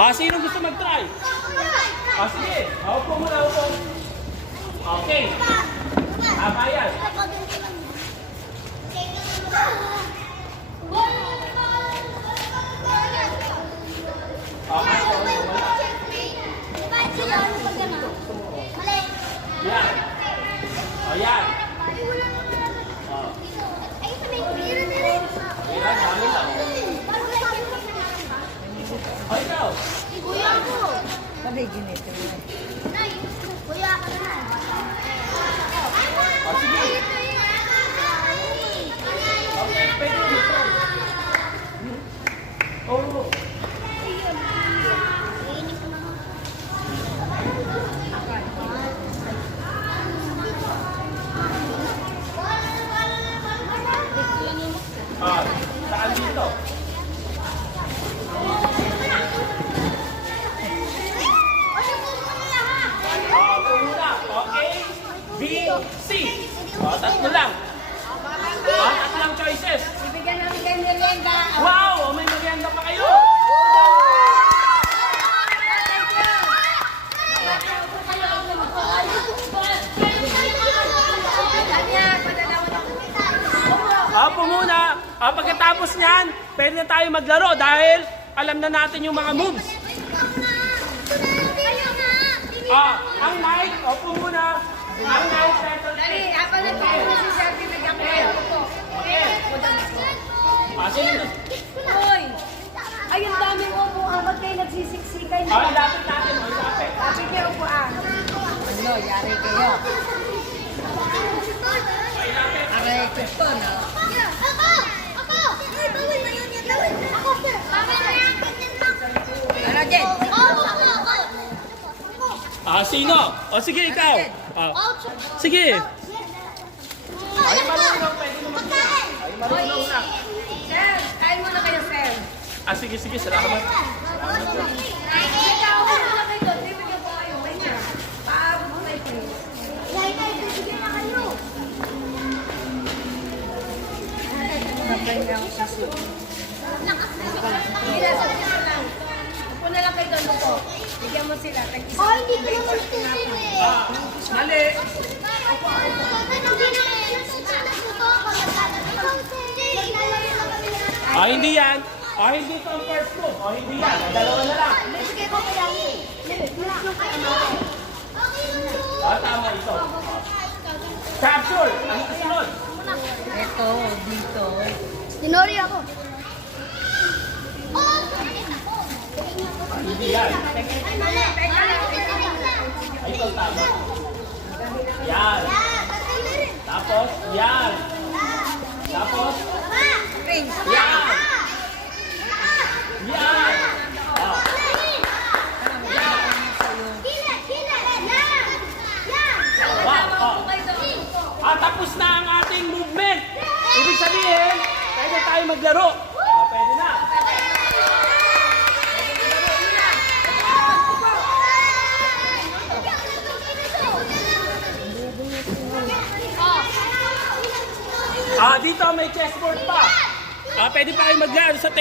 Sino gusto mag-try? Sige. Upo muna, upo. Okay. Tama yan. Yan. Yan. Ikaw. Kuya ko. Sabi ginito yun. Kuya ka na. Sige. Okay, pwede dito. Oh. Saan dito? Pumuna. Okay. B, C. Tatlo lang. Tatlong choices. Ibigyan namin kayo merienda. Wow! May merienda pa kayo. Pumuna. Pagkatapos niyan, pwede na tayo maglaro dahil alam na natin yung mga moves. Ang mic, pumuna. Ang mic, Dali, habang nagpapalala si Shelby, bigyan ko kayo. okay. Sino? Hoy! Ay, ang daming upuan. Ba't kayo nagsisiksikan? Lapit natin. Lapit. Lapit kayo upuan. Ano, yari kayo. Aray, gusto, no? Ano, Jen? Sino? Sige, ikaw. Sige. Ay, marunong. Pwede naman. Ay, marunong na. Sir, kain muna kayo, sir. Sige. Salamat. Ikaw, ano na kayo doon? Bibigyan ko kayo. May niya. Paabot mo kayo, please. Napahinga ako sa soup. Hindi na, sabi ko lang. Upo na lang kayo doon, upo. Bigyan mo sila. Tag-isa. Hindi ko naman tinapay. Mali. Hindi yan. Hindi ito ang first move. Hindi yan. Dalawa na lang. Tama ito. Capsule. Ang kasunod. Ito, dito. Dinori ako. Hindi yan. Ay, mali. Ito tama. Yan. Tapos, yan. Tapos, Ring. yan. Yan. Tapos na ang ating movement. Ibig sabihin, pwede tayo maglaro. Pwede na. Dito may chessboard pa. Pwede pa kayo maglaro sa